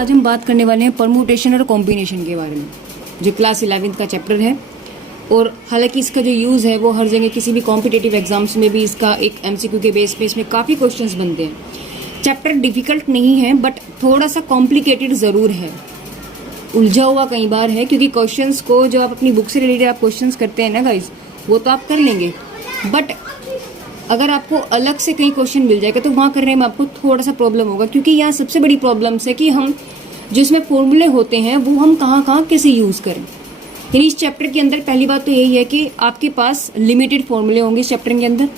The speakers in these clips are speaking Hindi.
आज हम बात करने वाले हैं परम्यूटेशन और कॉम्बिनेशन के बारे में, जो क्लास 11th का चैप्टर है। और हालांकि इसका जो यूज़ है वो हर जगह किसी भी कॉम्पिटिटिव एग्जाम्स में भी इसका एक MCQ के बेस पे इसमें काफ़ी क्वेश्चंस बनते हैं। चैप्टर डिफ़िकल्ट नहीं है बट थोड़ा सा कॉम्प्लिकेटेड ज़रूर है, उलझा हुआ कई बार है, क्योंकि क्वेश्चंस को जो आप अपनी बुक से रिलेटेड आप क्वेश्चंस करते हैं ना गाइस, वो तो आप कर लेंगे, बट अगर आपको अलग से कई क्वेश्चन मिल जाएगा तो वहाँ करने में आपको थोड़ा सा प्रॉब्लम होगा, क्योंकि यहाँ सबसे बड़ी प्रॉब्लम्स है कि हम जो इसमें फॉर्मूले होते हैं वो हम कहाँ कहाँ कैसे यूज़ करें। यानी इस चैप्टर के अंदर पहली बात तो यही है कि आपके पास लिमिटेड फॉर्मूले होंगे इस चैप्टर के अंदर।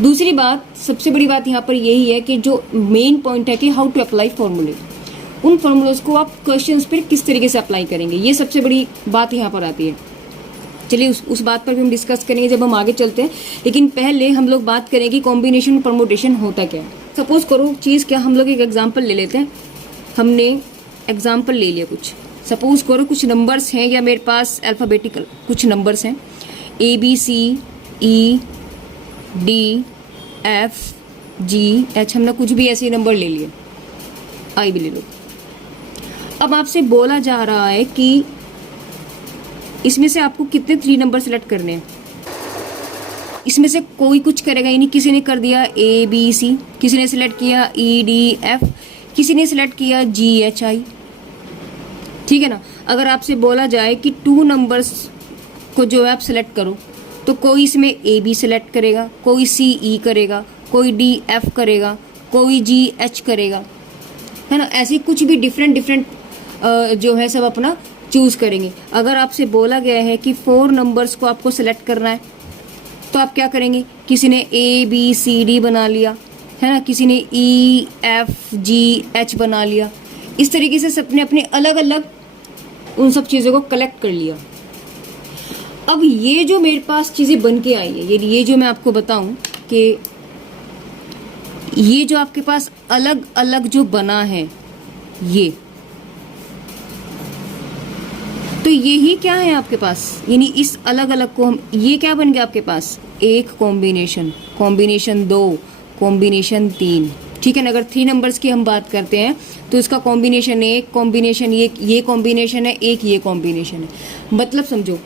दूसरी बात, सबसे बड़ी बात यहाँ पर यही है कि जो मेन पॉइंट है कि हाउ टू अप्लाई फॉर्मूले, उन फॉर्मूलोज को आप क्वेश्चंस पर किस तरीके से अप्लाई करेंगे, ये सबसे बड़ी बात यहाँ पर आती है। चलिए उस बात पर भी हम डिस्कस करेंगे जब हम आगे चलते हैं, लेकिन पहले हम लोग बात करेंगे कॉम्बिनेशन परम्यूटेशन होता क्या है। सपोज करो चीज़ क्या, हम लोग एक एग्जांपल ले लेते हैं। हमने एग्जांपल ले लिया कुछ, सपोज करो कुछ नंबर्स हैं, या मेरे पास अल्फ़ाबेटिकल कुछ नंबर्स हैं ABCDEFG हमने कुछ भी ऐसे नंबर ले लिए, आई भी ले लो। अब आपसे बोला जा रहा है कि इसमें से आपको कितने 3 नंबर सेलेक्ट करने हैं। इसमें से कोई कुछ करेगा, यानी किसी ने कर दिया ABC, किसी ने सिलेक्ट किया EDF, किसी ने सिलेक्ट किया GHI, ठीक है ना। अगर आपसे बोला जाए कि 2 नंबर्स को जो है आप सिलेक्ट करो, तो कोई इसमें AB सिलेक्ट करेगा, कोई CE करेगा, कोई DF करेगा, कोई GH करेगा, है ना। ऐसे कुछ भी डिफरेंट जो है सब अपना चूज़ करेंगे। अगर आपसे बोला गया है कि 4 नंबर्स को आपको सेलेक्ट करना है, तो आप क्या करेंगे, किसी ने ABCD बना लिया, है ना, किसी ने EFGH बना लिया। इस तरीके से सबने अपने अलग अलग उन सब चीज़ों को कलेक्ट कर लिया। अब ये जो मेरे पास चीज़ें बन के आई है, ये जो मैं आपको बताऊं कि ये जो आपके पास अलग अलग जो बना है, ये तो यही क्या है आपके पास, यानी इस अलग अलग को हम, ये क्या बन गया आपके पास, एक कॉम्बिनेशन 2, कॉम्बिनेशन 3, ठीक है ना। अगर 3 नंबर्स की हम बात करते हैं तो इसका कॉम्बिनेशन 1, कॉम्बिनेशन ये कॉम्बिनेशन है, एक ये कॉम्बिनेशन है। मतलब समझो,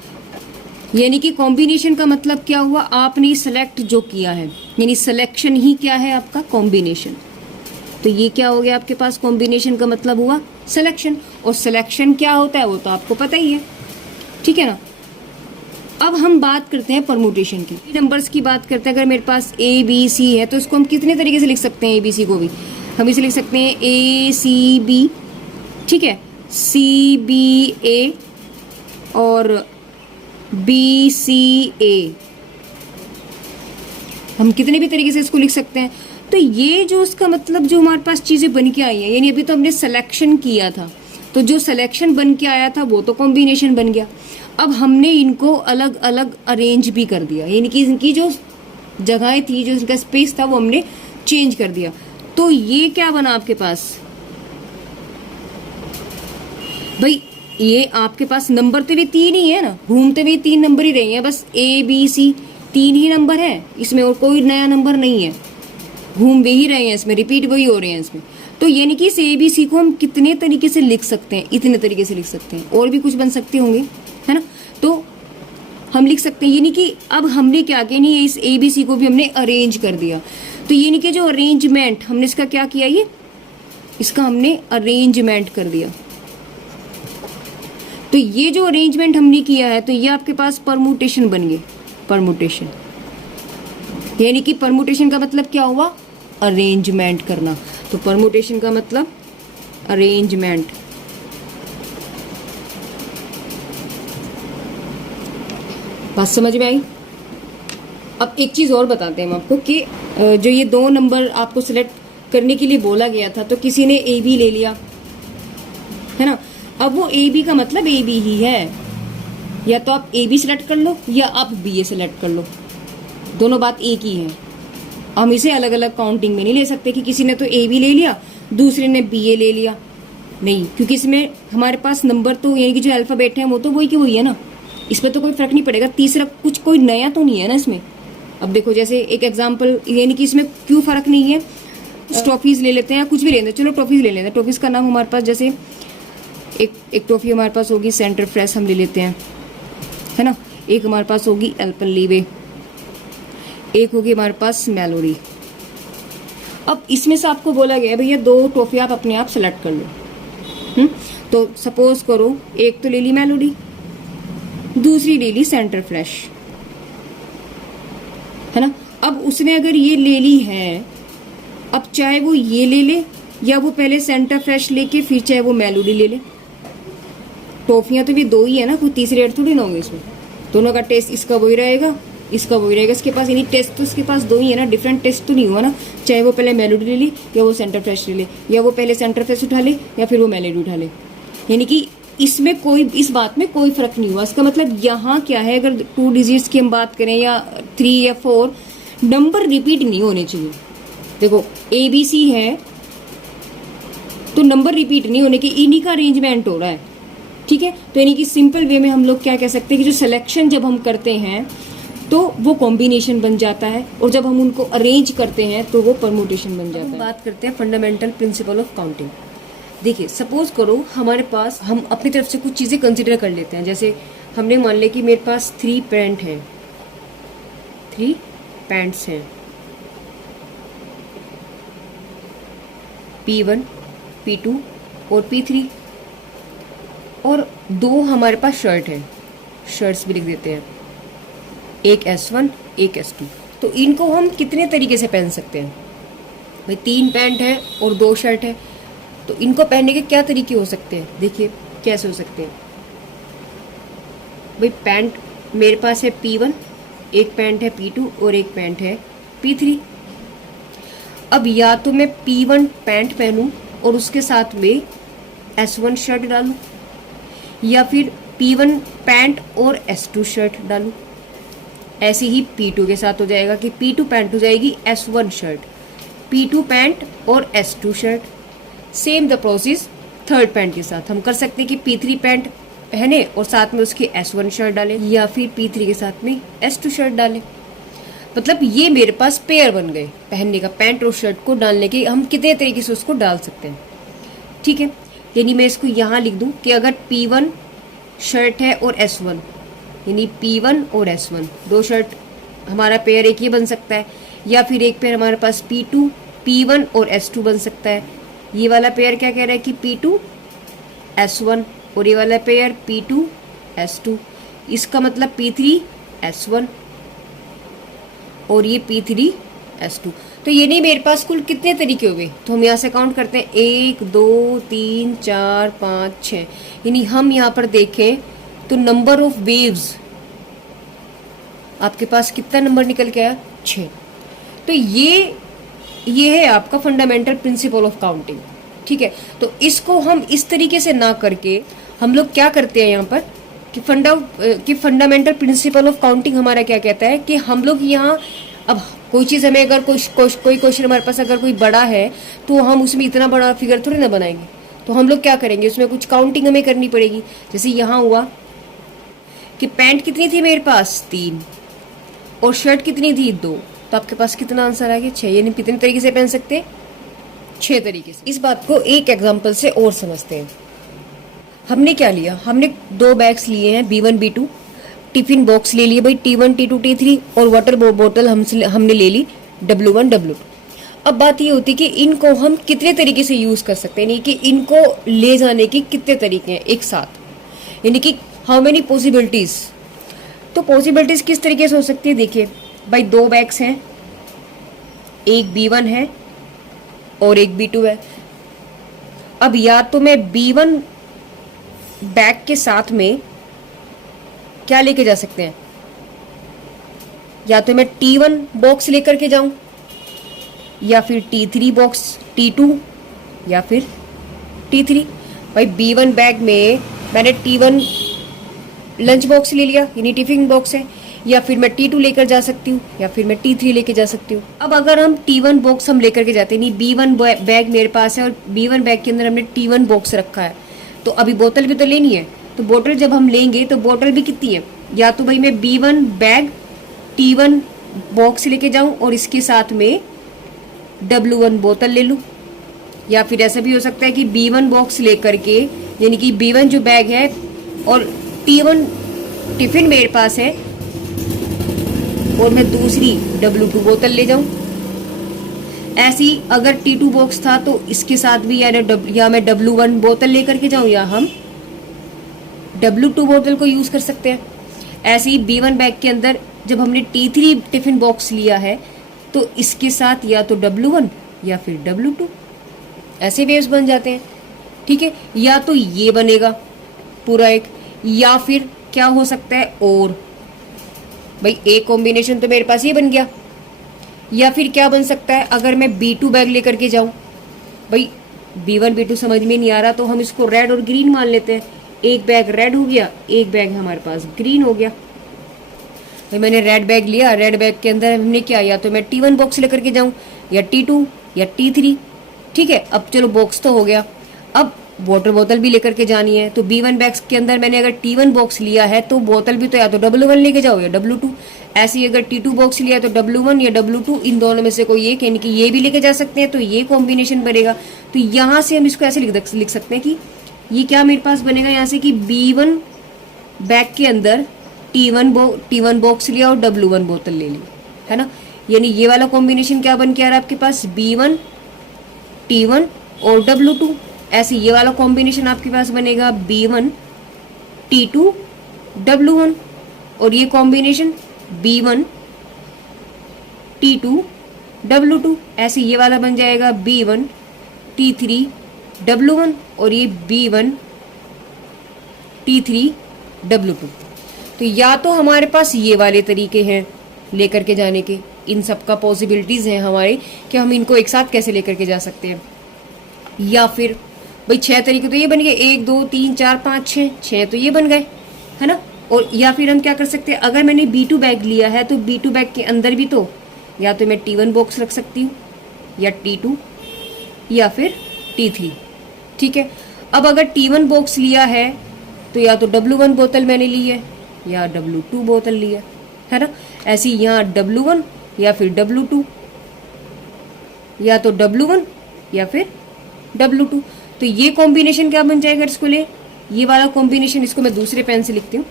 यानी कि कॉम्बिनेशन का मतलब क्या हुआ, आपने सेलेक्ट जो किया है, यानी सिलेक्शन ही क्या है आपका कॉम्बिनेशन। तो ये क्या हो गया आपके पास, कॉम्बिनेशन का मतलब हुआ सिलेक्शन, और सिलेक्शन क्या होता है वो तो आपको पता ही है, ठीक है ना। अब हम बात करते हैं परम्यूटेशन की, नंबर्स की बात करते हैं। अगर मेरे पास ABC है तो इसको हम कितने तरीके से लिख सकते हैं, ABC को भी हम इसे लिख सकते हैं ACB, ठीक है, CBA और BCA, हम कितने भी तरीके से इसको लिख सकते हैं। तो ये जो इसका मतलब जो हमारे पास चीज़ें बन के आई हैं, यानी अभी तो हमने सिलेक्शन किया था, तो जो सिलेक्शन बन के आया था वो तो कॉम्बिनेशन बन गया। अब हमने इनको अलग अलग अरेंज भी कर दिया, यानी कि इनकी जो जगहें थी, जो इनका स्पेस था, वो हमने चेंज कर दिया। तो ये क्या बना आपके पास भाई, ये आपके पास नंबर तो भी 3 ही है ना, घूमते हुए 3 नंबर ही रहे हैं, बस ABC 3 ही नंबर है इसमें, और कोई नया नंबर नहीं है, घूम भी ही रहे हैं इसमें, रिपीट वही हो रहे हैं इसमें। तो यानी कि इस ABC को हम कितने तरीके से लिख सकते हैं, इतने तरीके से लिख सकते हैं, और भी कुछ बन सकते होंगे, है ना। तो हम लिख सकते हैं, यानी कि अब हमने क्या किया, नहीं इस ABC को भी हमने अरेंज कर दिया। तो यानी कि जो अरेंजमेंट हमने इसका क्या किया, ये इसका हमने अरेंजमेंट कर दिया। तो ये जो अरेंजमेंट हमने किया है, तो ये आपके पास परम्यूटेशन बन गए, परम्यूटेशन, यानी कि परम्यूटेशन का मतलब क्या हुआ, अरेंजमेंट करना। तो परम्यूटेशन का मतलब अरेंजमेंट। बात समझ में आई। अब एक चीज़ और बताते हैं हम आपको कि जो ये 2 नंबर आपको सिलेक्ट करने के लिए बोला गया था, तो किसी ने AB ले लिया, है ना। अब वो AB का मतलब AB ही है, या तो आप AB सिलेक्ट कर लो या आप BA सिलेक्ट कर लो, दोनों बात एक ही है। हम इसे अलग अलग काउंटिंग में नहीं ले सकते कि किसी ने तो AB ले लिया, दूसरे ने BA ले लिया, नहीं, क्योंकि इसमें हमारे पास नंबर तो, यानी कि जो अल्फ़ाबेट है वो तो वही की वही है ना, इसमें तो कोई फर्क नहीं पड़ेगा। तीसरा कुछ कोई नया तो नहीं है ना इसमें। अब देखो जैसे एक एग्जांपल, यानी कि इसमें क्यों फ़र्क नहीं है, ट्रॉफीज़ ले लेते हैं या कुछ भी ले लेते हैं, चलो ट्रॉफीज़ ले लेते हैं। ट्रॉफीज़ का नाम हमारे पास जैसे एक टॉफी हमारे पास होगी सेंटर फ्रेश, हम ले लेते हैं, है ना। एक हमारे पास होगी एल्पेनलीबे, एक होगी हमारे पास मेलोडी। अब इसमें से आपको बोला गया है भैया 2 टॉफी आप अपने आप सेलेक्ट कर लो। तो सपोज करो एक तो ले ली मेलोडी, दूसरी ले ली सेंटर फ्रेश, है ना। अब उसने अगर ये ले ली है, अब चाहे वो ये ले ले या वो पहले सेंटर फ्रेश लेके फिर चाहे वो मेलोडी ले ले, टॉफियां तो भी 2 ही है ना, कोई तीसरे ऐड थोड़ी ना होंगे इसमें। दोनों का टेस्ट इसका वही रहेगा, इसका वही रहेगा। इसके पास यानी टेस्ट तो इसके पास 2 ही है ना, डिफरेंट टेस्ट तो नहीं हुआ ना। चाहे वो पहले मेलोडी ले ली या वो सेंटर फ्रेश ले ले, या वो पहले सेंटर फ्रेश उठा ले या फिर वो मेलोडी उठा ले, यानी कि इसमें कोई, इस बात में कोई फर्क नहीं हुआ। इसका मतलब यहाँ क्या है, अगर 2 डिजिट्स की हम बात करें या 3 या 4, नंबर रिपीट नहीं होने चाहिए। देखो ABC है तो नंबर रिपीट नहीं होने के, इन्हीं का अरेंजमेंट हो रहा है, ठीक है। तो यानी कि सिंपल वे में हम लोग क्या कह सकते हैं कि जो सिलेक्शन जब हम करते हैं तो वो कॉम्बिनेशन बन जाता है, और जब हम उनको अरेंज करते हैं तो वो परमुटेशन बन जाता है। बात करते हैं फंडामेंटल प्रिंसिपल ऑफ काउंटिंग। देखिए सपोज करो हमारे पास, हम अपनी तरफ से कुछ चीजें कंसिडर कर लेते हैं। जैसे हमने मान लिया कि मेरे पास 3 पैंट हैं, 3 पैंट्स हैं, P1, P2 और P3, और 2 हमारे पास शर्ट है, शर्ट्स भी लिख देते हैं, एक S1 एक S2। तो इनको हम कितने तरीके से पहन सकते हैं भाई? 3 पैंट है और 2 शर्ट है, तो इनको पहनने के क्या तरीके हो सकते हैं? देखिए कैसे हो सकते हैं भाई। पैंट मेरे पास है P1, एक पैंट है P2 और एक पैंट है P3। अब या तो मैं P1 पैंट पहनूं और उसके साथ में S1 शर्ट डालूं, या फिर P1 पैंट और S2 शर्ट डालूं। ऐसे ही P2 के साथ हो जाएगा कि P2 पैंट हो जाएगी S1 शर्ट, P2 पैंट और S2 shirt. Same the process third pant के साथ हम कर सकते हैं कि P3 पैंट पहने और साथ में उसकी S1 शर्ट डालें, या फिर P3 के साथ में S2 शर्ट डालें। मतलब ये मेरे पास पेयर बन गए पहनने का, पैंट और शर्ट को डालने के हम कितने तरीके से उसको डाल सकते हैं, ठीक है। यानी मैं इसको यहाँ लिख दूं कि अगर P1 शर्ट है और S1, यानी P1 और S1 2 शर्ट हमारा पेयर एक ये बन सकता है, या फिर एक पेयर हमारे पास P2 P1 और S2 बन सकता है। ये वाला पेयर क्या कह रहा है कि P2 S1, और ये वाला पेयर P2 S2। इसका मतलब P3 S1 और ये P3 S2। तो ये नहीं, मेरे पास कुल कितने तरीके हुए? तो हम यहाँ से काउंट करते हैं 1 2 3 4 5 6, यानी हम यहाँ पर देखें तो नंबर ऑफ वेव्स आपके पास कितना नंबर निकल के आया? 6। तो ये है आपका फंडामेंटल प्रिंसिपल ऑफ काउंटिंग, ठीक है। तो इसको हम इस तरीके से ना करके हम लोग क्या करते हैं यहाँ पर कि फंडामेंटल प्रिंसिपल ऑफ काउंटिंग हमारा क्या कहता है कि हम लोग यहाँ, अब कोई चीज़ हमें अगर कोई क्वेश्चन हमारे पास अगर कोई बड़ा है तो हम उसमें इतना बड़ा फिगर थोड़ी ना बनाएंगे। तो हम लोग क्या करेंगे, उसमें कुछ काउंटिंग हमें करनी पड़ेगी। जैसे यहाँ हुआ कि पैंट कितनी थी मेरे पास? 3, और शर्ट कितनी थी? 2। तो आपके पास कितना आंसर आ गया? 6। यानी कितने तरीके से पहन सकते हैं? 6 तरीके से। इस बात को एक एग्जाम्पल से और समझते हैं। हमने क्या लिया, हमने 2 बैग्स लिए हैं B1 B2, टिफिन बॉक्स ले लिए भाई T1 T2 T3, और वाटर बोतल हमने ले ली W1 W2। अब बात ये होती है कि इनको हम कितने तरीके से यूज कर सकते हैं, यानी कि इनको ले जाने के कितने तरीके हैं एक साथ, यानी कि हाउ मेनी पॉसिबिलिटीज। तो पॉसिबिलिटीज किस तरीके से हो सकती है? देखिए भाई 2 बैग्स हैं, एक B1 है और एक B2 है। अब या तो मैं B1 बैग के साथ में क्या लेके जा सकते हैं, या तो मैं T1 बॉक्स लेकर के जाऊं, या फिर T3 बॉक्स, T2 या फिर T3। भाई B1 बैग में मैंने T1 लंच बॉक्स ले लिया, यानी टिफिन बॉक्स है, या फिर मैं T2 लेकर जा सकती हूँ, या फिर मैं T3 लेकर जा सकती हूँ। अब अगर हम T1 बॉक्स हम लेकर के जाते हैं, नहीं B1 बैग मेरे पास है और B1 बैग के अंदर हमने T1 बॉक्स रखा है, तो अभी बोतल भी तो लेनी है। तो बोतल जब हम लेंगे तो बोतल भी कितनी है, या तो भाई मैं B1 बैग T1 बॉक्स लेके जाऊं और इसके साथ में W1 बोतल ले लूं, या फिर ऐसा भी हो सकता है कि B1 बॉक्स लेकर के यानी कि B1 जो बैग है और T1 टिफिन मेरे पास है और मैं दूसरी W2 बोतल ले जाऊं। ऐसी अगर T2 बॉक्स था तो इसके साथ भी या मैं W1 बोतल लेकर के जाऊं या हम W2 बोतल को यूज कर सकते हैं। ऐसे ही B1 बैग के अंदर जब हमने T3 टिफिन बॉक्स लिया है तो इसके साथ या तो W1 या फिर W2 ऐसे वेव्स बन जाते हैं। ठीक है, या तो ये बनेगा पूरा एक, या फिर क्या हो सकता है और भाई एक कॉम्बिनेशन तो मेरे पास ये बन गया। या फिर क्या बन सकता है, अगर मैं B2 बैग लेकर के जाऊं, भाई B1 B2 समझ में नहीं आ रहा तो हम इसको रेड और ग्रीन मान लेते हैं। एक बैग रेड हो गया, एक बैग हमारे पास ग्रीन हो गया। भाई मैंने रेड बैग लिया, रेड बैग के अंदर हमने क्या, या तो मैं T1 बॉक्स लेकर के जाऊं या T2 या T3। ठीक है, अब चलो बॉक्स तो हो गया, अब वाटर बोतल भी लेकर के जानी है। तो B1 बैग्स के अंदर मैंने अगर T1 बॉक्स लिया है तो बोतल भी तो या तो W1 लेके जाओ या W2। ऐसे ही अगर T2 बॉक्स लिया तो W1 या W2, इन दोनों में से कोई एक, यानी कि ये भी लेके जा सकते हैं, तो ये कॉम्बिनेशन बनेगा। तो यहां से हम इसको ऐसे लिख सकते हैं कि ये क्या मेरे पास बनेगा यहाँ से कि B1 बैग के अंदर T1 बॉक्स लिया और W1 बोतल ले ली, है ना। यानी ये वाला कॉम्बिनेशन क्या बन के आ रहा है आपके पास, B1 T1 और W2। ऐसे ये वाला कॉम्बिनेशन आपके पास बनेगा B1 T2 W1, और ये कॉम्बिनेशन B1 T2 W2। ऐसे ये वाला बन जाएगा B1 T3 W1 और ये B1 T3 W2। तो या तो हमारे पास ये वाले तरीके हैं लेकर के जाने के, इन सब का पॉसिबिलिटीज हैं हमारे कि हम इनको एक साथ कैसे लेकर के जा सकते हैं। या फिर भाई 6 तरीके तो ये बन गए, 1 2 3 4 5 6 तो ये बन गए, है ना। और या फिर हम क्या कर सकते हैं, अगर मैंने B2 बैग लिया है तो B2 बैग के अंदर भी तो या तो मैं T1 बॉक्स रख सकती हूँ या T2 या फिर T3। ठीक है, अब अगर T1 बॉक्स लिया है तो या तो W1 बोतल मैंने ली है या W2 बोतल लिया है ना। ऐसे ही यहाँ W1 या फिर W2, या तो W1 या फिर W2। तो ये कॉम्बिनेशन क्या बन जाएगा, इसको ले ये वाला कॉम्बिनेशन, इसको मैं दूसरे पेन से लिखती हूँ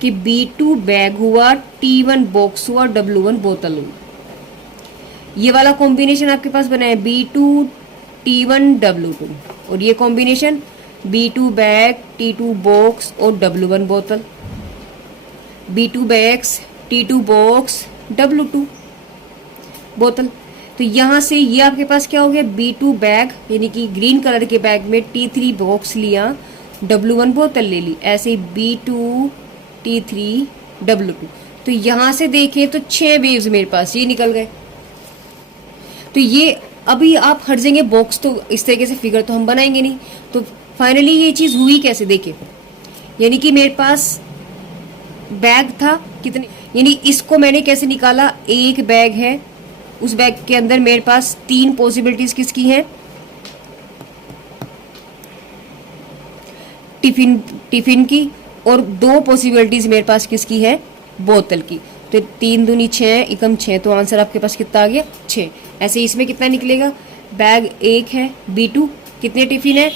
कि B2 बैग हुआ, T1 बॉक्स हुआ, W1 बोतल हुई। ये वाला कॉम्बिनेशन आपके पास बना है B2 T1 W2, और ये combination B2 bag T2 box और W1 बोतल, B2 bags T2 box W2 बोतल। तो यहाँ से ये आपके पास क्या हो गया, B2 बैग यानी कि ग्रीन कलर के बैग में T3 बॉक्स लिया, W1 बोतल ले ली। ऐसे B2 T3 W2। तो यहाँ से देखें तो 6 वेव्स मेरे पास ये निकल गए। तो ये अभी आप हट जाएंगे बॉक्स, तो इस तरीके से फिगर तो हम बनाएंगे नहीं। तो फाइनली ये चीज हुई कैसे, देखिए, यानी कि मेरे पास बैग था कितने, यानी इसको मैंने कैसे निकाला, एक बैग है, उस बैग के अंदर मेरे पास 3 पॉसिबिलिटीज किसकी हैं, टिफिन की, और 2 पॉसिबिलिटीज मेरे पास किसकी है, बोतल की। तो 3 दूनी 6 एकम 6, तो आंसर आपके पास कितना आ गया, 6। ऐसे इसमें कितना निकलेगा, बैग 1 है, B2 कितने टिफिन है,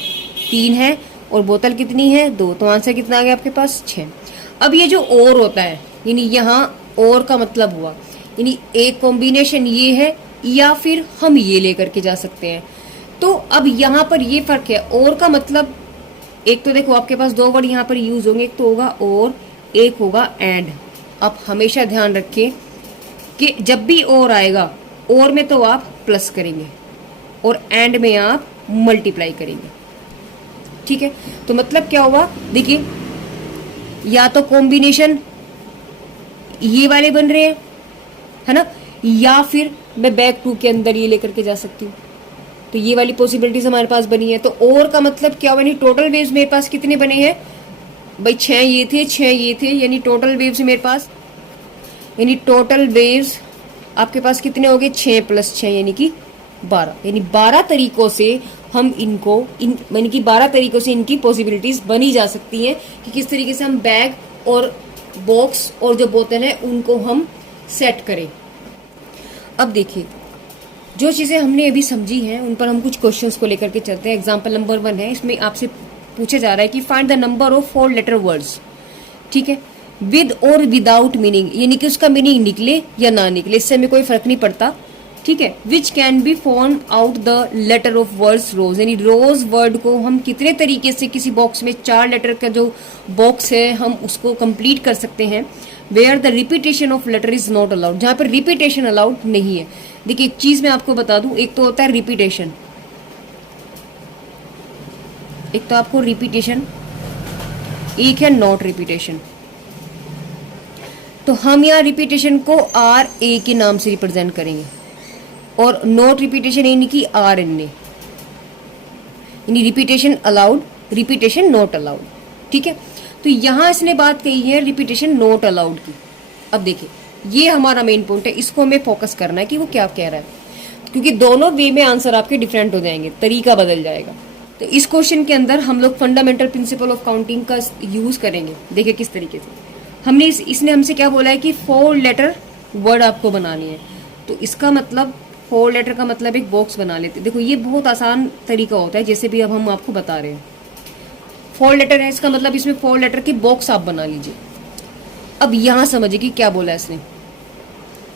3 है, और बोतल कितनी है, 2, तो आंसर कितना आ गया आपके पास, 6। अब ये जो और होता है, यानी यहाँ और का मतलब हुआ, यानी एक कॉम्बिनेशन ये है या फिर हम ये लेकर के जा सकते हैं। तो अब यहाँ पर ये फर्क है, और का मतलब, एक तो देखो आपके पास 2 वर्ड यहाँ पर यूज होंगे, एक तो होगा और, एक होगा एंड। आप हमेशा ध्यान रखें कि जब भी और आएगा, और में तो आप प्लस करेंगे और एंड में आप मल्टीप्लाई करेंगे। ठीक है, तो मतलब क्या हुआ, देखिए, या तो कॉम्बिनेशन ये वाले बन रहे हैं, है ना, या फिर मैं बैग 2 के अंदर ये लेकर के जा सकती हूँ। तो ये वाली पॉसिबिलिटीज हमारे पास बनी है। तो और का मतलब क्या हुआ, यानी टोटल वेव्स मेरे पास कितने बने हैं भाई, 6 ये थे, 6 ये थे, यानी टोटल वेव्स मेरे पास, यानी टोटल वेव्स आपके पास कितने हो गए, 6 + 6 यानी कि 12। यानी 12 तरीकों से हम इनको यानी कि 12 तरीकों से इनकी पॉसिबिलिटीज बनी जा सकती हैं कि किस तरीके से हम बैग और बॉक्स और जो बोतल है उनको हम सेट करें। अब देखिए, जो चीज़ें हमने अभी समझी हैं उन पर हम कुछ क्वेश्चंस को लेकर के चलते हैं। एग्जाम्पल नंबर 1 है, इसमें आपसे पूछा जा रहा है कि find the number of 4 letter words, ठीक है, विद और विदाउट मीनिंग, यानी कि उसका मीनिंग निकले या ना निकले, इससे हमें कोई फर्क नहीं पड़ता, ठीक है। Which can be form out the letter of words rose, यानी रोज वर्ड को हम कितने तरीके से किसी बॉक्स में 4 लेटर का जो बॉक्स है हम उसको कंप्लीट कर सकते हैं। Where the repetition of letter is not allowed, जहां पर रिपीटेशन अलाउड नहीं है। देखिए एक चीज मैं आपको बता दूं, एक तो होता है रिपीटेशन, एक तो आपको रिपीटेशन, एक है नॉट रिपीटेशन। तो हम यहाँ रिपीटेशन को आर ए के नाम से रिप्रेजेंट करेंगे और नॉट रिपीटेशन यानी कि आर एन ए, यानी repetition allowed, repetition not allowed, ठीक है। तो यहां इसने बात कही है रिपीटेशन नॉट अलाउड की। अब देखिए ये हमारा मेन पॉइंट है, इसको हमें फोकस करना है कि वो क्या कह रहा है, क्योंकि दोनों वे में आंसर आपके डिफरेंट हो जाएंगे, तरीका बदल जाएगा। तो इस क्वेश्चन के अंदर हम लोग फंडामेंटल प्रिंसिपल ऑफ काउंटिंग का यूज करेंगे। देखिए किस तरीके से हमने इसने हमसे क्या बोला है कि 4 लेटर वर्ड आपको बनानी है। तो इसका मतलब 4 लेटर का मतलब एक बॉक्स बना लेते। देखो ये बहुत आसान तरीका होता है, जैसे भी अब हम आपको बता रहे हैं 4 लेटर है, इसका मतलब इसमें 4 लेटर की बॉक्स आप बना लीजिए। अब यहां समझिए कि क्या बोला इसने।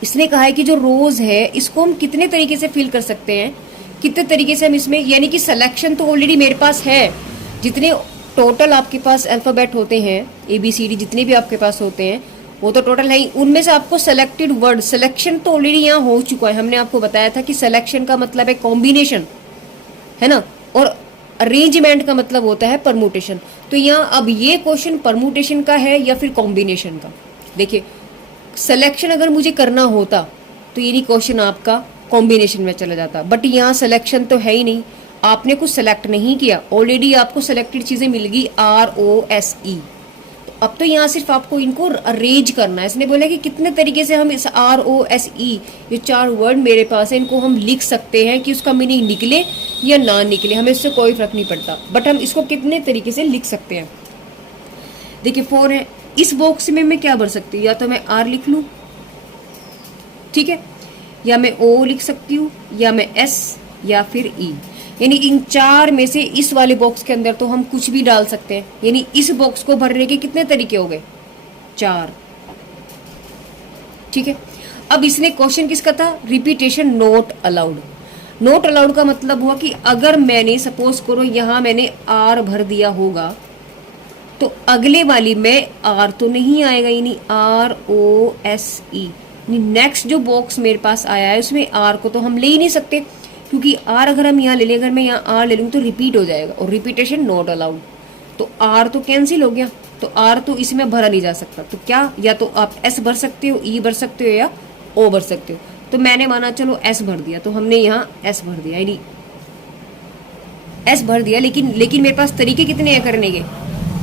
इसने कहा है कि जो रोज है इसको हम कितने तरीके से फिल कर सकते हैं, कितने तरीके से हम इसमें, यानी कि सिलेक्शन तो ऑलरेडी मेरे पास है। जितने टोटल आपके पास अल्फाबेट होते हैं ABCD जितने भी आपके पास होते हैं वो तो टोटल है ही, उनमें से आपको सेलेक्टेड वर्ड, सिलेक्शन तो ऑलरेडी यहाँ हो चुका है। हमने आपको बताया था कि सिलेक्शन का मतलब है कॉम्बिनेशन, है ना, और अरेंजमेंट का मतलब होता है परमुटेशन। तो यहाँ अब ये क्वेश्चन परमुटेशन का है या फिर कॉम्बिनेशन का। देखिए सिलेक्शन अगर मुझे करना होता तो ये नहीं क्वेश्चन आपका कॉम्बिनेशन में चला जाता, बट यहाँ सिलेक्शन तो है ही नहीं, आपने कुछ सेलेक्ट नहीं किया, ऑलरेडी आपको सेलेक्टेड चीजें मिल गई ROSE। तो अब तो यहाँ सिर्फ आपको इनको अरेंज करना है। इसने बोला कि कितने तरीके से हम इस ROSE, ये 4 वर्ड मेरे पास है, इनको हम लिख सकते हैं कि उसका मीनिंग निकले या ना निकले, हमें इससे कोई फर्क नहीं पड़ता, बट हम इसको कितने तरीके से लिख सकते हैं। देखिए 4 है, इस बॉक्स में मैं क्या भर सकती हूँ, या तो मैं R लिख लूँ, ठीक है, या मैं O लिख सकती हूँ, या मैं S या फिर E, यानी इन 4 में से इस वाले बॉक्स के अंदर तो हम कुछ भी डाल सकते हैं। यानी इस बॉक्स को भरने के कितने तरीके हो गए, 4, ठीक है। अब इसने क्वेश्चन किसका था, repetition not allowed. Not allowed का मतलब हुआ कि अगर मैंने सपोज करो यहां मैंने R भर दिया होगा तो अगले वाली में R तो नहीं आएगा, यानी ROSE, नेक्स्ट जो बॉक्स मेरे पास आया है उसमें R को तो हम ले ही नहीं सकते, क्योंकि R अगर हम यहाँ ले लें, अगर मैं यहाँ R ले लूँ तो रिपीट हो जाएगा और रिपीटेशन नॉट अलाउड। तो R तो कैंसिल हो गया, तो R तो इसमें भरा नहीं जा सकता। तो क्या, या तो आप S भर सकते हो, E भर सकते हो या O भर सकते हो। तो मैंने माना चलो S भर दिया, तो हमने यहाँ S भर दिया, यानी S भर दिया, लेकिन मेरे पास तरीके कितने हैं करने के,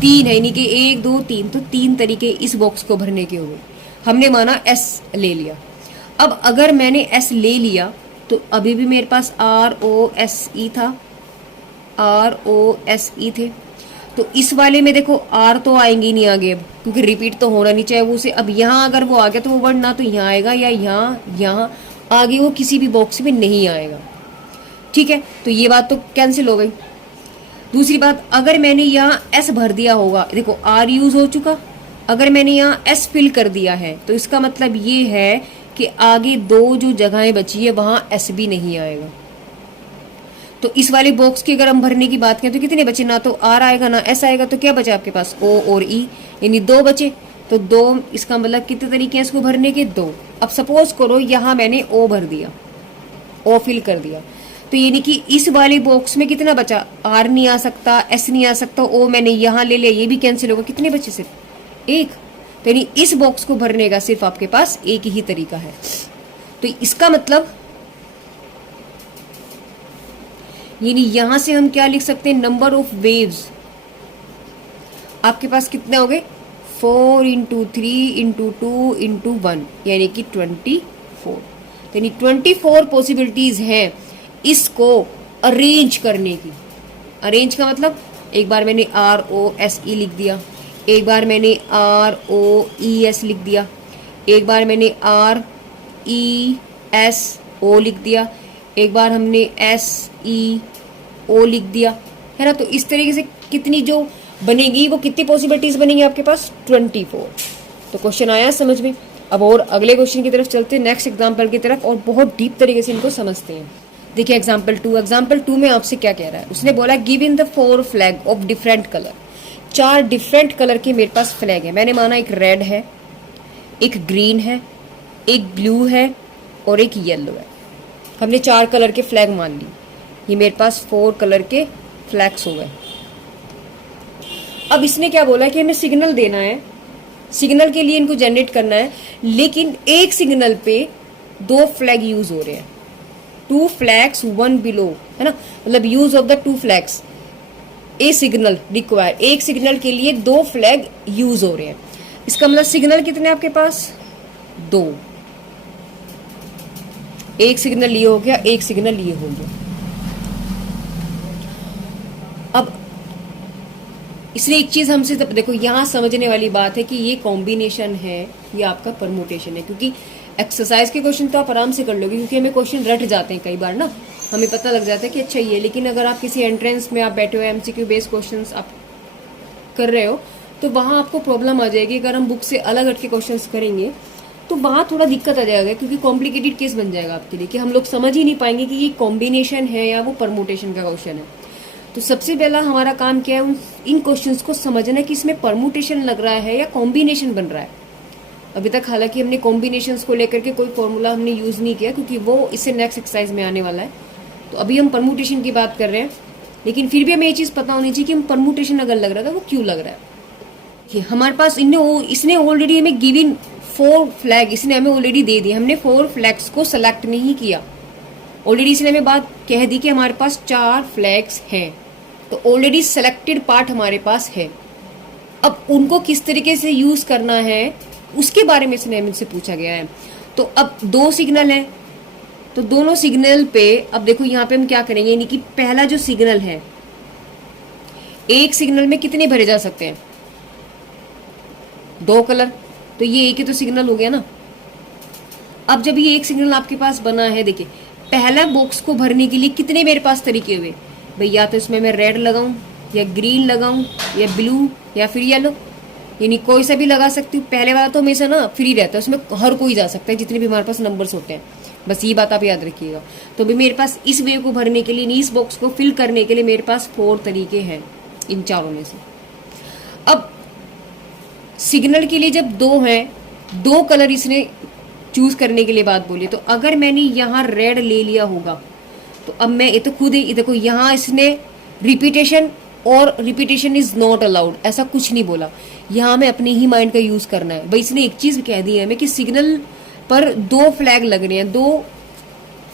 3 है, यानी कि 1 2 3, तो 3 तरीके इस बॉक्स को भरने के हो गए। हमने माना S ले लिया। अब अगर मैंने S ले लिया तो अभी भी मेरे पास ROSE था, ROSE थे। तो इस वाले में देखो R तो आएंगे नहीं आगे, अब क्योंकि रिपीट तो होना नहीं चाहिए वो से। अब यहाँ अगर वो आ गया तो वो वर्ड ना तो यहाँ आएगा या यहाँ आगे वो किसी भी बॉक्स में नहीं आएगा, ठीक है। तो ये बात तो कैंसिल हो गई। दूसरी बात, अगर मैंने यहाँ S भर दिया होगा, देखो R यूज हो चुका, अगर मैंने यहाँ S फिल कर दिया है तो इसका मतलब ये है कि आगे 2 जो जगहें बची है वहां S भी नहीं आएगा। तो इस वाले बॉक्स की अगर हम भरने की बात करें तो कितने बचे, ना तो R आएगा ना S आएगा, तो क्या बचा आपके पास O और E, यानी 2 बचे। तो 2, इसका मतलब कितने तरीके हैं इसको भरने के, 2। अब सपोज करो यहाँ मैंने O भर दिया, O फिल कर दिया, तो यानी कि इस वाले बॉक्स में कितना बचा, R नहीं आ सकता, S नहीं आ सकता, O मैंने यहाँ ले लिया, ये भी कैंसिल होगा, कितने बचे, सिर्फ 1। तो यानी इस बॉक्स को भरने का सिर्फ आपके पास एक ही तरीका है। तो इसका मतलब यानी यहां से हम क्या लिख सकते हैं, नंबर ऑफ वेव्स आपके पास कितने हो गए, 4 × 3 × 2 × 1, यानी कि 24। यानी 24 पॉसिबिलिटीज हैं इसको अरेंज करने की। अरेंज का मतलब एक बार मैंने ROSE लिख दिया, एक बार मैंने ROES लिख दिया, एक बार मैंने RESO लिख दिया, एक बार हमने SEO लिख दिया, है ना। तो इस तरीके से कितनी जो बनेगी वो कितनी पॉसिबिलिटीज बनेंगी आपके पास 24। तो क्वेश्चन आया समझ में। अब और अगले क्वेश्चन की तरफ चलते हैं, नेक्स्ट एग्जाम्पल की तरफ, और बहुत डीप तरीके से इनको समझते हैं। देखिए एग्जाम्पल 2, एग्जाम्पल 2 में आपसे क्या कह रहा है, उसने बोला give in the 4 flag of different colour. 4 different colour के मेरे पास फ्लैग है। मैंने माना एक रेड है, एक ग्रीन है, एक ब्लू है और एक येलो है। हमने 4 कलर के फ्लैग मान ली। ये मेरे पास 4 कलर के फ्लैग्स हो गए। अब इसने क्या बोला कि हमें सिग्नल देना है, सिग्नल के लिए इनको जनरेट करना है, लेकिन एक सिग्नल पे 2 फ्लैग यूज हो रहे हैं। 2 फ्लैग्स 1 बिलो, है ना, मतलब use of the 2 flags A signal require. एक सिग्नल के लिए 2 फ्लैग यूज हो रहे हैं। इसका मतलब सिग्नल कितने आपके पास 2। एक सिग्नल ये हो गया, एक सिग्नल ये हो गया। अब इसलिए एक चीज हमसे देखो, यहां समझने वाली बात है कि ये कॉम्बिनेशन है, ये आपका परमुटेशन है, क्योंकि एक्सरसाइज के क्वेश्चन तो आप आराम से कर लोगे, क्योंकि हमें क्वेश्चन रट जाते हैं कई बार ना, हमें पता लग जाता है कि अच्छा ये। लेकिन अगर आप किसी एंट्रेंस में आप बैठे हो, एमसीक्यू बेस्ड क्वेश्चंस आप कर रहे हो, तो वहां आपको प्रॉब्लम आ जाएगी। अगर हम बुक से अलग हट के क्वेश्चंस करेंगे तो वहां थोड़ा दिक्कत आ जाएगा, क्योंकि कॉम्प्लिकेटेड केस बन जाएगा आपके लिए, कि हम लोग समझ ही नहीं पाएंगे कि ये कॉम्बिनेशन है या वो परमुटेशन का क्वेश्चन है। तो सबसे पहला हमारा काम क्या है, इन क्वेश्चंस को समझना कि इसमें परमुटेशन लग रहा है या कॉम्बिनेशन बन रहा है। अभी तक हालांकि हमने कॉम्बिनेशंस को लेकर के कोई फॉर्मूला हमने यूज नहीं किया, क्योंकि वो इससे नेक्स्ट एक्सरसाइज में आने वाला है। तो अभी हम परमुटेशन की बात कर रहे हैं, लेकिन फिर भी हमें ये चीज पता होनी चाहिए कि हम परमुटेशन अगर लग रहा था वो क्यों लग रहा है। हमारे पास इसने ऑलरेडी हमें गिवन 4 फ्लैग इसने हमें ऑलरेडी दे दिए। हमने 4 फ्लैग्स को सेलेक्ट नहीं किया, ऑलरेडी इसने हमें बात कह दी कि हमारे पास 4 फ्लैग्स हैं। तो ऑलरेडी सेलेक्टेड पार्ट हमारे पास है। अब उनको किस तरीके से यूज करना है उसके बारे में इसने हमसे पूछा गया है। तो अब 2 सिग्नल है, तो दोनों सिग्नल पे अब देखो यहाँ पे हम क्या करेंगे, यानी कि पहला जो सिग्नल है, एक सिग्नल में कितने भरे जा सकते हैं 2 कलर, तो ये एक ही तो सिग्नल हो गया ना। अब जब ये एक सिग्नल आपके पास बना है, देखिए पहला बॉक्स को भरने के लिए कितने मेरे पास तरीके हुए भाई, या तो इसमें मैं रेड लगाऊं या ग्रीन लगाऊं या ब्लू या फिर येलो, यानी कोई सा भी लगा सकती हूँ। पहले वाला तो हमेशा ना फ्री रहता है, उसमें हर कोई जा सकता है, जितने भी हमारे पास नंबर्स होते हैं, बस ये बात आप याद रखिएगा। तो भी मेरे पास इस वे को भरने के लिए, इस बॉक्स को फिल करने के लिए मेरे पास 4 तरीके हैं इन चारों में से। अब सिग्नल के लिए जब 2 हैं, 2 कलर इसने चूज करने के लिए बात बोली, तो अगर मैंने यहाँ रेड ले लिया होगा तो अब मैं ये तो खुद ही देखो, यहाँ इसने रिपीटेशन और रिपीटेशन इज नॉट अलाउड ऐसा कुछ नहीं बोला। यहाँ में अपने ही माइंड का यूज करना है भाई। इसने एक चीज कह दी है हमें कि सिग्नल पर 2 फ्लैग लग रहे हैं, 2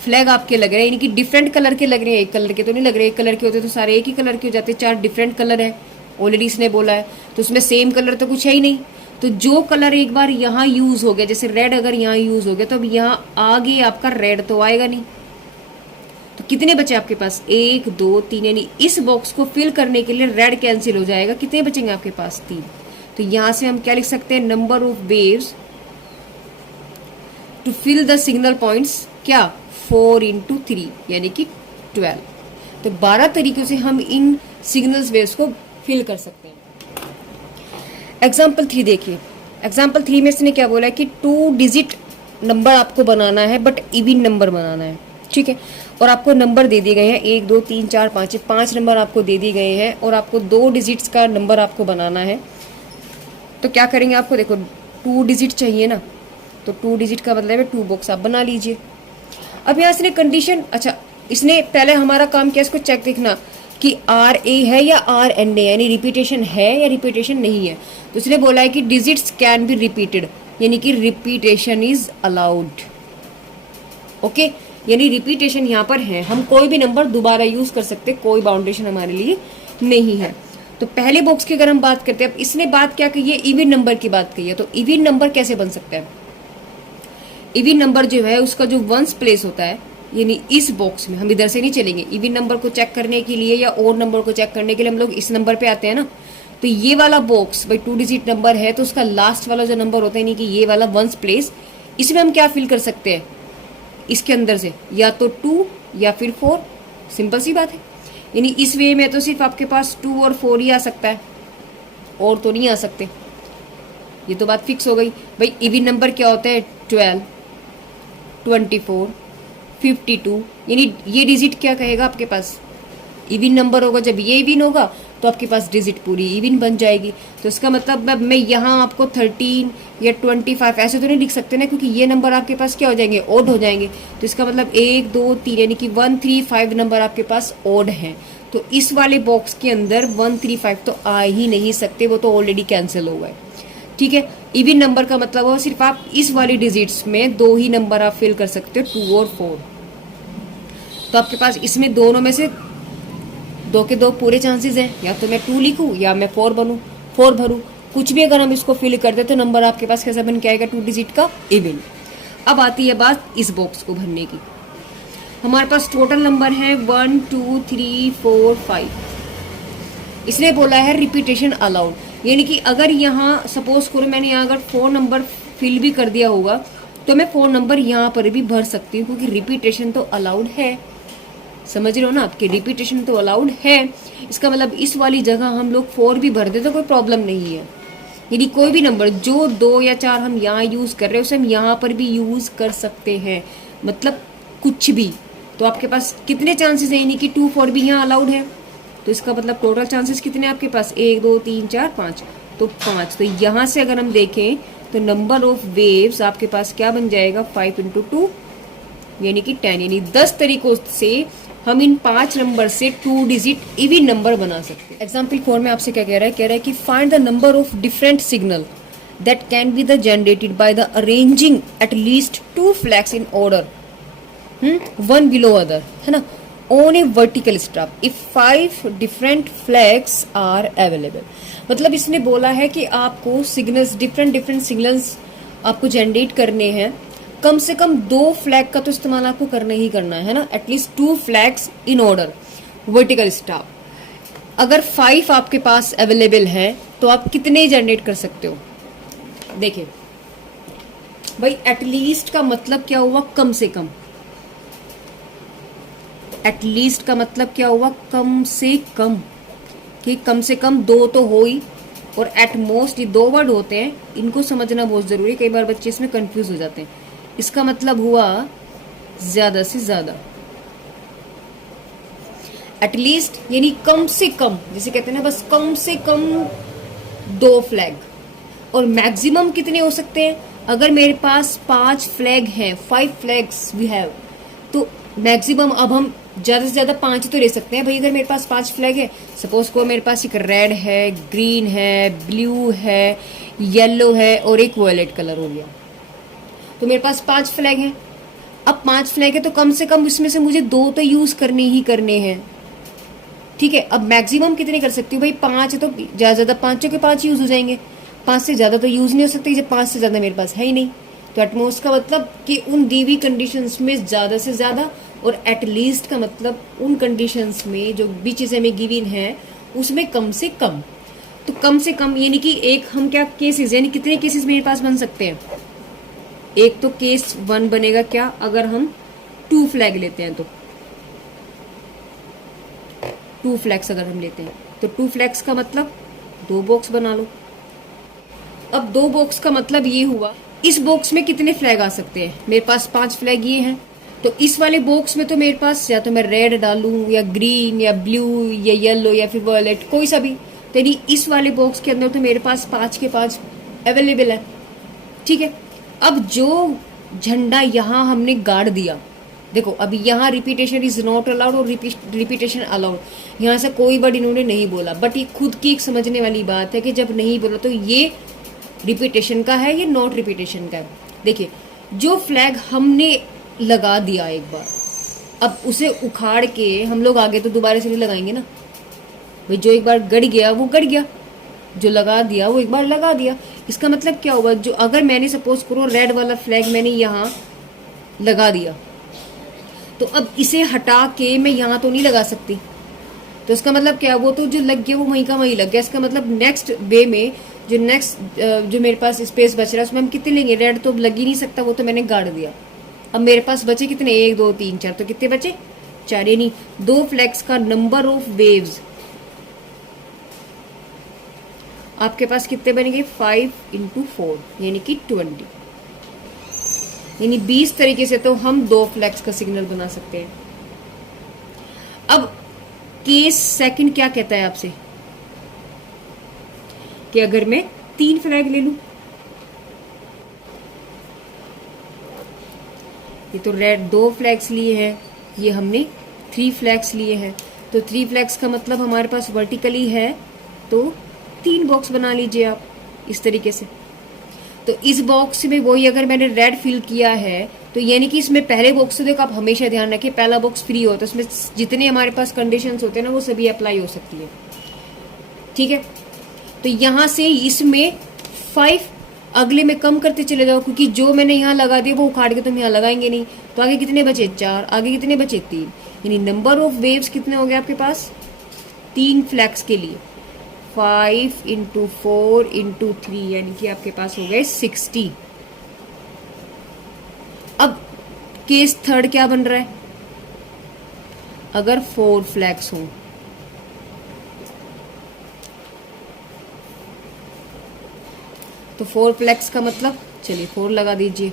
फ्लैग आपके लग रहे हैं, यानी कि डिफरेंट कलर के लग रहे हैं, एक कलर के तो नहीं लग रहे। एक कलर के होते तो सारे एक ही कलर के हो जाते, 4 डिफरेंट कलर है ऑलरेडी इसने बोला है, तो उसमें सेम कलर तो कुछ है ही नहीं। तो जो कलर एक बार यहाँ यूज हो गया, जैसे रेड अगर यहाँ यूज हो गया, तो अब यहाँ आगे आपका रेड तो आएगा नहीं। तो कितने बचे आपके पास 1 2 3, यानी इस बॉक्स को फिल करने के लिए रेड कैंसिल हो जाएगा, कितने बचेंगे आपके पास 3। तो यहां से हम क्या लिख सकते हैं, number of waves to fill the signal points क्या 4 × 3 यानी कि 12। तो 12 तरीकों से हम इन सिग्नल्स वेव्स को फिल कर सकते हैं। एग्जाम्पल 3 देखिए, एग्जाम्पल 3 में इसने क्या बोला है कि 2 डिजिट नंबर आपको बनाना है, बट इवन नंबर बनाना है, ठीक है। और आपको नंबर दे दिए गए हैं 1 2 3 4 5, 5 नंबर आपको दे दिए गए हैं, और आपको 2 डिजिट्स का नंबर आपको बनाना है। तो क्या करेंगे, आपको देखो 2 डिजिट चाहिए ना, तो 2 डिजिट का मतलब है 2 बॉक्स आप बना लीजिए। अब यहाँ इसने कंडीशन, अच्छा इसने पहले हमारा काम किया, इसको चेक देखना कि RA है या RNA, यानी रिपीटेशन है या रिपीटेशन नहीं है। तो इसने बोला है कि डिजिट्स कैन बी रिपीटेड, यानी कि रिपीटेशन इज अलाउड, ओके, यानी रिपीटेशन यहाँ पर है, हम कोई भी नंबर दोबारा यूज कर सकते, कोई बाउंडेशन हमारे लिए नहीं है। तो पहले बॉक्स की अगर हम बात करते हैं, अब इसने बात क्या कही है, इवन नंबर की बात कही है। तो इवन नंबर कैसे बन सकता है, इवन नंबर जो है उसका जो वंस प्लेस होता है, यानी इस बॉक्स में हम इधर से नहीं चलेंगे। इवन नंबर को चेक करने के लिए या और नंबर को चेक करने के लिए हम लोग इस नंबर पे आते हैं ना। तो ये वाला बॉक्स भाई 2 डिजिट नंबर है, तो उसका लास्ट वाला जो नंबर होता है, यानी कि ये वाला वंस प्लेस, इसमें हम क्या फिल कर सकते हैं, इसके अंदर से या तो 2 या फिर 4, सिंपल सी बात है। यानी इस वे में तो सिर्फ आपके पास 2 और 4 ही आ सकता है, और तो नहीं आ सकते। ये तो बात फिक्स हो गई भाई। इवन नंबर क्या होता है? 12, 24, 52, यानी ये डिजिट क्या कहेगा आपके पास? इवन नंबर होगा। जब ये इवन होगा तो आपके पास डिजिट पूरी इवन बन जाएगी। तो इसका मतलब मैं यहाँ आपको 13 या 25 ऐसे तो नहीं लिख सकते ना, क्योंकि ये नंबर आपके पास क्या हो जाएंगे? ओड हो जाएंगे। तो इसका मतलब 1, 2, 3 यानी कि 1, 3, 5 नंबर आपके पास ओड हैं। तो इस वाले बॉक्स के अंदर 1, 3, 5 तो आ ही नहीं सकते, वो तो ऑलरेडी कैंसिल हो गए। ठीक है। इवन नंबर का मतलब हो सिर्फ आप इस वाली डिजिट्स में 2 ही नंबर आप फिल कर सकते हो, 2 और 4। तो आपके पास इसमें दोनों में से 2 के 2 पूरे चांसेस हैं, या तो मैं 2 लिखूं या मैं 4 भरूं। कुछ भी अगर हम इसको फिल कर दे तो नंबर आपके पास कैसा बन के आएगा? 2 डिजिट का इवन। अब आती है बात इस बॉक्स को भरने की। हमारे पास टोटल नंबर है 1, 2, 3, 4, 5। इसने बोला है रिपीटेशन अलाउड, यानी कि अगर यहाँ सपोज करो मैंने यहाँ अगर 4 नंबर फिल भी कर दिया होगा तो मैं 4 नंबर यहाँ पर भी भर सकती हूँ, क्योंकि रिपीटेशन तो अलाउड है। समझ रहे हो ना? आपके रिपीटेशन तो अलाउड है। इसका मतलब इस वाली जगह हम लोग 4 भी भर दे तो कोई प्रॉब्लम नहीं है। यदि कोई भी नंबर जो 2 या 4 हम यहाँ यूज कर रहे हैं उसे हम यहाँ पर भी यूज कर सकते हैं, मतलब कुछ भी। तो आपके पास कितने चांसेस है? यानी कि 2, 4 भी यहाँ अलाउड है। तो इसका मतलब टोटल चांसेस कितने आपके पास? 1, 2, 3, 4, 5। तो 5। तो यहाँ से अगर हम देखें तो नंबर ऑफ वेव्स आपके पास क्या बन जाएगा? 5 × 2 यानी कि 10, यानी 10 तरीकों से हम इन 5 नंबर से 2 डिजिट इवन नंबर बना सकते हैं। एग्जाम्पल 4 में आपसे क्या कह रहा है? कह रहा है कि find the number of different signal that can be the generated by the arranging at least 2 flags in order, one below other, है ना, on a vertical strap if 5 different flags are available। मतलब इसने बोला है कि आपको सिग्नल्स डिफरेंट सिग्नल्स आपको जनरेट करने हैं, कम से कम 2 फ्लैग का तो इस्तेमाल आपको करना ही करना है ना, at least 2 flags in order vertical staff. अगर 5 आपके पास अवेलेबल है तो आप कितने जनरेट कर सकते हो? देखिए भाई, एटलीस्ट का मतलब क्या हुआ? कम से कम। एटलीस्ट का मतलब क्या हुआ? कम से कम, कि कम से कम 2 तो हो ही, और एट मोस्ट ये 2 वर्ड होते हैं, इनको समझना बहुत जरूरी है, कई बार बच्चे इसमें कंफ्यूज हो जाते हैं। इसका मतलब हुआ ज्यादा से ज्यादा। एटलीस्ट यानी कम से कम, जैसे कहते हैं ना, बस कम से कम 2 फ्लैग। और मैक्सिमम कितने हो सकते हैं? अगर मेरे पास 5 फ्लैग हैं, 5 फ्लैग्स वी हैव, तो मैक्सिमम अब हम ज्यादा से ज्यादा 5 तो ले सकते हैं भाई। अगर मेरे पास 5 फ्लैग है, सपोज को मेरे पास एक रेड है, ग्रीन है, ब्लू है, येलो है और एक वॉयलेट कलर हो गया, तो मेरे पास 5 फ्लैग हैं। अब 5 फ्लैग है तो कम से कम इसमें से मुझे 2 तो यूज करने ही करने हैं। ठीक है। अब मैक्सिमम कितने कर सकती हूँ भाई? 5 है तो ज्यादा ज्यादा 5 के 5 यूज हो जाएंगे, 5 से ज्यादा तो यूज नहीं हो सकते, जब 5 से ज्यादा मेरे पास है ही नहीं। तो एटमोस्ट का मतलब कि उन दी हुई कंडीशंस में ज्यादा से ज्यादा, और एटलीस्ट का मतलब उन कंडीशंस में जो भी चीजें हमें गिवन है उसमें कम से कम। तो कम से कम यानी कि एक हम क्या केसेस, यानी कितने केसेस मेरे पास बन सकते हैं? एक तो केस 1 बनेगा क्या? अगर हम 2 फ्लैग लेते हैं तो 2 फ्लैग्स अगर हम लेते हैं तो 2 फ्लैग्स का मतलब 2 बॉक्स बना लो। अब 2 बॉक्स का मतलब ये हुआ, इस बॉक्स में कितने फ्लैग आ सकते हैं? मेरे पास 5 फ्लैग ये हैं, तो इस वाले बॉक्स में तो मेरे पास या तो मैं रेड डालूं या ग्रीन या ब्लू या येलो या फिर वॉयलेट, कोई सा भी। तो यानी इस वाले बॉक्स के अंदर तो मेरे पास 5 के 5 अवेलेबल है। ठीक है। अब जो झंडा यहाँ हमने गाड़ दिया, देखो अभी यहाँ रिपीटेशन इज नॉट अलाउड और रिपीटेशन अलाउड, यहाँ से कोई वर्ड इन्होंने नहीं बोला, बट ये खुद की एक समझने वाली बात है कि जब नहीं बोला तो ये रिपीटेशन का है, ये नॉट रिपीटेशन का है। देखिए जो फ्लैग हमने लगा दिया एक बार, अब उसे उखाड़ के हम लोग आगे तो दोबारा से नहीं लगाएंगे ना भाई। जो एक बार गड़ गया वो गड़ गया, जो लगा दिया वो एक बार लगा दिया। इसका मतलब क्या हुआ? जो अगर मैंने सपोज करो रेड वाला फ्लैग मैंने यहाँ लगा दिया, तो अब इसे हटा के मैं यहाँ तो नहीं लगा सकती। तो इसका मतलब क्या? वो तो जो लग गया वो वहीं का वहीं लग गया। इसका मतलब नेक्स्ट वे में जो मेरे पास स्पेस बच रहा है उसमें हम कितने लेंगे? रेड तो लग ही नहीं सकता, वो तो मैंने गाड़ दिया। अब मेरे पास बचे कितने? 1, 2, 3, 4, तो कितने बचे? 4, यानी 2 फ्लैग्स का नंबर ऑफ वेव्स आपके पास कितने बनेंगे? 5 × 4 यानी कि 20, यानी 20 तरीके से तो हम 2 फ्लैग्स का सिग्नल बना सकते हैं। अब केस सेकंड क्या कहता है आपसे कि अगर मैं 3 फ्लैग ले लूं, ये तो रेड 2 फ्लैग्स लिए हैं, ये हमने 3 फ्लैग्स लिए हैं, तो 3 फ्लैग्स का मतलब हमारे पास वर्टिकली है, तो 3 बॉक्स बना लीजिए आप इस तरीके से। तो इस बॉक्स में वही अगर मैंने रेड फिल किया है तो यानी कि इसमें पहले बॉक्स से देखो, आप हमेशा ध्यान रखें पहला बॉक्स फ्री हो तो उसमें जितने हमारे पास कंडीशंस होते हैं ना वो सभी अप्लाई हो सकती है, ठीक है। तो यहां से इसमें 5 अगले में कम करते चले जाओ, क्योंकि जो मैंने यहाँ लगा दिया वो उखाड़ के तुम यहाँ लगाएंगे नहीं, तो आगे कितने बचे? 4, आगे कितने बचे? 3, यानी नंबर ऑफ वेव्स कितने हो गए आपके पास 3 फ्लैग्स के लिए? 5 × 4 × 3 यानी कि आपके पास हो गए 60। अब केस थर्ड क्या बन रहा है? अगर 4 फ्लैग्स हों, तो 4 फ्लैग्स का मतलब चलिए 4 लगा दीजिए,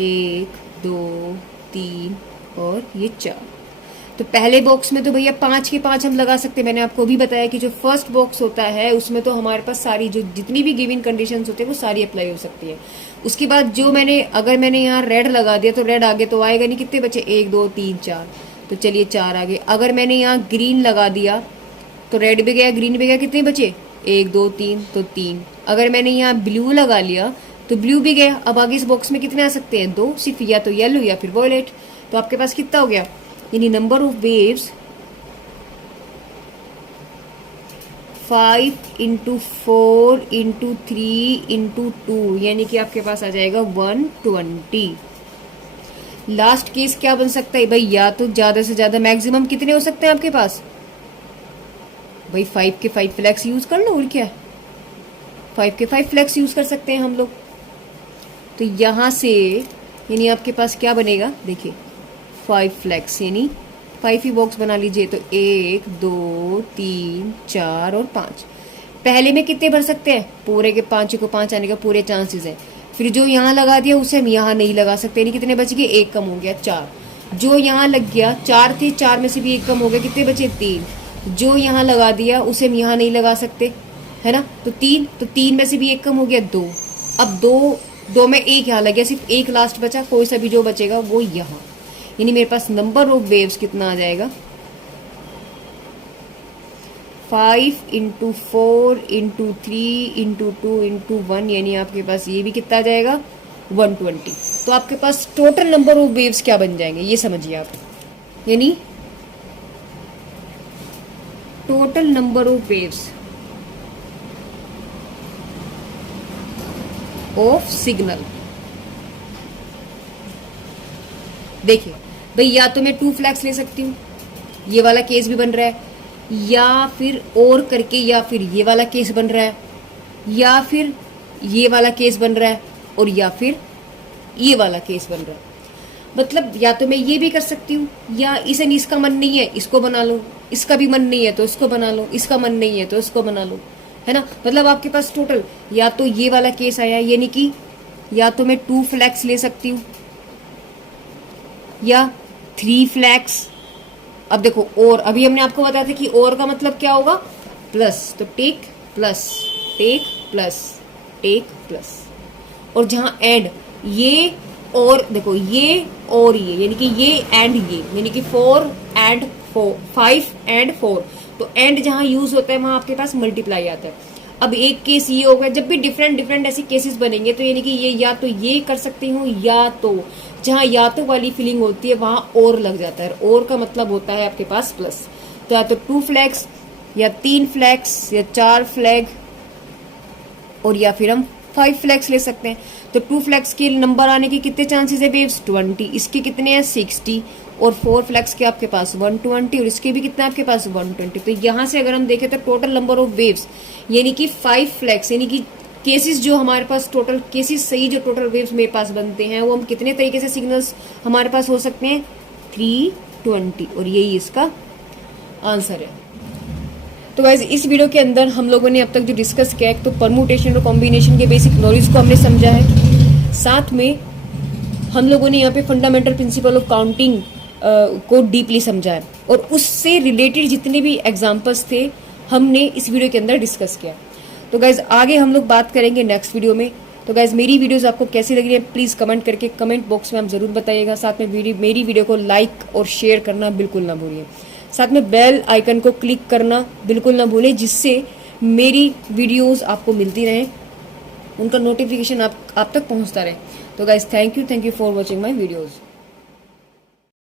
1 2 3 और ये 4। तो पहले बॉक्स में तो भैया 5 के 5 हम लगा सकते हैं। मैंने आपको भी बताया कि जो फर्स्ट बॉक्स होता है उसमें तो हमारे पास सारी जो जितनी भी गिवन कंडीशंस होते हैं वो सारी अप्लाई हो सकती है। उसके बाद जो अगर मैंने यहाँ रेड लगा दिया तो रेड आगे तो आएगा नहीं, कितने बचे? 1 2 3 4, तो चलिए 4 आगे। अगर मैंने यहाँ ग्रीन लगा दिया तो रेड भी गया, ग्रीन भी गया, कितने बचे? 1 2 3, तो 3। अगर मैंने यहाँ ब्लू लगा लिया तो ब्लू भी गया। अब आगे इस बॉक्स में कितने आ सकते हैं? 2, सिर्फ या तो येलो या फिर वॉयलेट। तो आपके पास कितना हो गया? यानी नंबर ऑफ वेव्स 5 × 4 × 3 × 2 यानी कि आपके पास आ जाएगा 120। लास्ट केस क्या बन सकता है भाई? या तो ज्यादा से ज्यादा मैक्सिमम कितने हो सकते हैं आपके पास भाई? 5 के 5 फ्लैग्स यूज कर लो, और क्या 5 के 5 फ्लैग्स यूज कर सकते हैं हम लोग। तो यहां से यानी आपके पास क्या बनेगा? देखिए 5 फ्लैग्स यानी 5 ही बॉक्स बना लीजिए, तो 1 2 3 4 और 5। पहले में कितने भर सकते हैं? पूरे के 5 को 5 आने का पूरे चांसेस है। फिर जो यहाँ लगा दिया उसे हम यहाँ नहीं लगा सकते, यानी कितने बच गए? 1 कम हो गया, 4। जो यहाँ लग गया 4 थे, 4 में से भी 1 कम हो गया, कितने बचे? 3। जो यहाँ लगा दिया उसे हम यहाँ नहीं लगा सकते, है ना, तो 3 में से भी 1 कम हो गया, 2। अब 2 में 1 यहाँ लग गया, सिर्फ 1 लास्ट बचा, कोई सा भी जो बचेगा वो यहाँ। यानी मेरे पास नंबर ऑफ वेव्स कितना आ जाएगा? 5 × 4 × 3 × 2 × 1, यानी आपके पास ये भी कितना आ जाएगा? 120। तो आपके पास टोटल नंबर ऑफ वेव्स क्या बन जाएंगे ये समझिए आप। यानी total number of waves of signal, देखिए भाई, या तो मैं 2 फ्लैग्स ले सकती हूँ, ये वाला केस भी बन रहा है, या फिर और करके, या फिर ये वाला केस बन रहा है, या फिर ये वाला केस बन रहा है, और या फिर ये वाला केस बन रहा है। मतलब या तो मैं ये भी कर सकती हूँ, या इसका मन नहीं है इसको बना लो, इसका भी मन नहीं है तो इसको बना लो, इसका मन नहीं है तो इसको बना लो, है ना। मतलब आपके पास टोटल या तो ये वाला केस आया, यानी कि या तो मैं 2 फ्लैग्स ले सकती हूँ या 3 फ्लैग्स। अब देखो, और अभी हमने आपको बताया था कि और का मतलब क्या होगा? प्लस, तो take plus, take plus, take plus. और जहां एंड, ये और देखो, ये और ये, यानी कि ये एंड ये, यानी कि 4 एंड 4, 5 एंड 4। तो एंड जहां यूज होता है वहां आपके पास मल्टीप्लाई आता है। अब एक केस ये होगा, जब भी डिफरेंट ऐसे केसेस बनेंगे तो यानी कि ये या तो ये कर सकती हूँ, या तो जहां या तो वाली फीलिंग होती है वहां और लग जाता है। और का मतलब होता है आपके पास प्लस। तो या तो 2 फ्लैग्स या 3 फ्लैग्स या 4 फ्लैग, और या फिर हम 5 फ्लैग्स ले सकते हैं। तो 2 फ्लैग्स के नंबर आने के कितने चांसेस है वेव्स? 20। इसके कितने हैं? 60। और 4 फ्लैग्स के आपके पास 120, और इसके भी कितना आपके पास? 120। तो यहां से अगर हम देखें तो टोटल नंबर ऑफ वेव्स यानी कि 5 फ्लैग्स, यानी कि केसेस जो हमारे पास टोटल केसेस सही जो टोटल वेव्स मेरे पास बनते हैं वो हम कितने तरीके से सिग्नल्स हमारे पास हो सकते हैं? 320 और यही इसका आंसर है। तो गाइज इस वीडियो के अंदर हम लोगों ने अब तक जो डिस्कस किया है, तो परमुटेशन और कॉम्बिनेशन के बेसिक नॉलेज को हमने समझा है, साथ में हम लोगों ने यहाँ पे फंडामेंटल प्रिंसिपल ऑफ काउंटिंग को डीपली समझा है, और उससे रिलेटेड जितने भी एग्जाम्पल्स थे हमने इस वीडियो के अंदर डिस्कस किया। तो गाइज आगे हम लोग बात करेंगे नेक्स्ट वीडियो में। तो गाइज मेरी वीडियोस आपको कैसी लग रही है प्लीज़ कमेंट करके कमेंट बॉक्स में आप ज़रूर बताइएगा। साथ में मेरी वीडियो को लाइक और शेयर करना बिल्कुल ना भूलिए। साथ में बेल आइकन को क्लिक करना बिल्कुल ना भूलें, जिससे मेरी वीडियोस आपको मिलती रहे, उनका नोटिफिकेशन आप तक पहुंचता रहे। तो guys thank you for watching my videos.